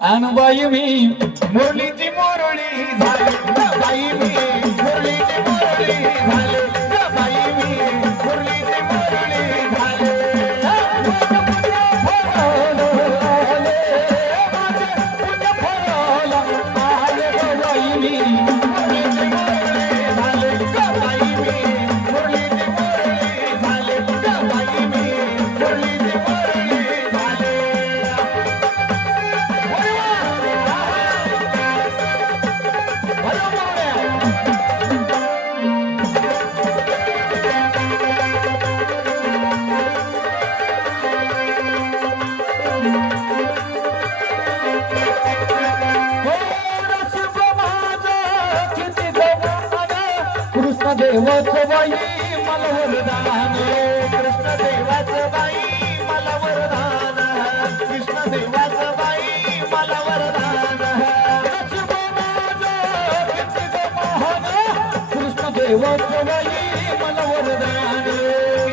आणि बाई मी मुरलीची मुरळी झाली. देवाच बाई मला वरदान कृष्ण देवाच बाई मला वरदान कृष्ण देवाच बाई मला वरदान कृष्ण देवाच बाई मला वरदान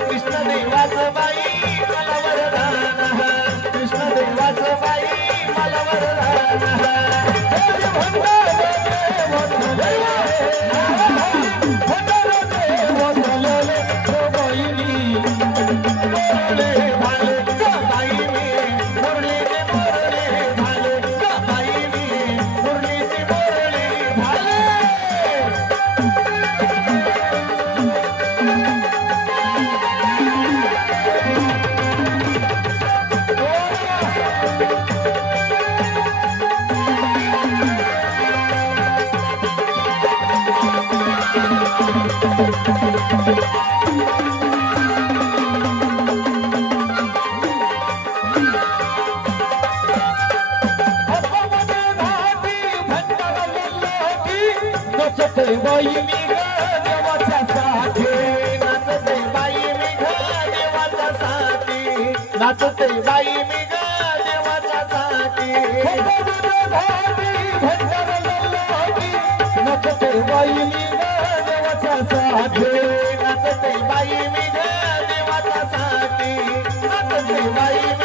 कृष्ण देवाच बाई बाई मी ग देवाच्या साठी नचते बाई मी ग देवाच्या साठी नचते बाई मी ग देवाच्या साठी नचते बाई मी ग देवाच्या साठी नचते बाई मी ग देवाच्या साठी नचते बाई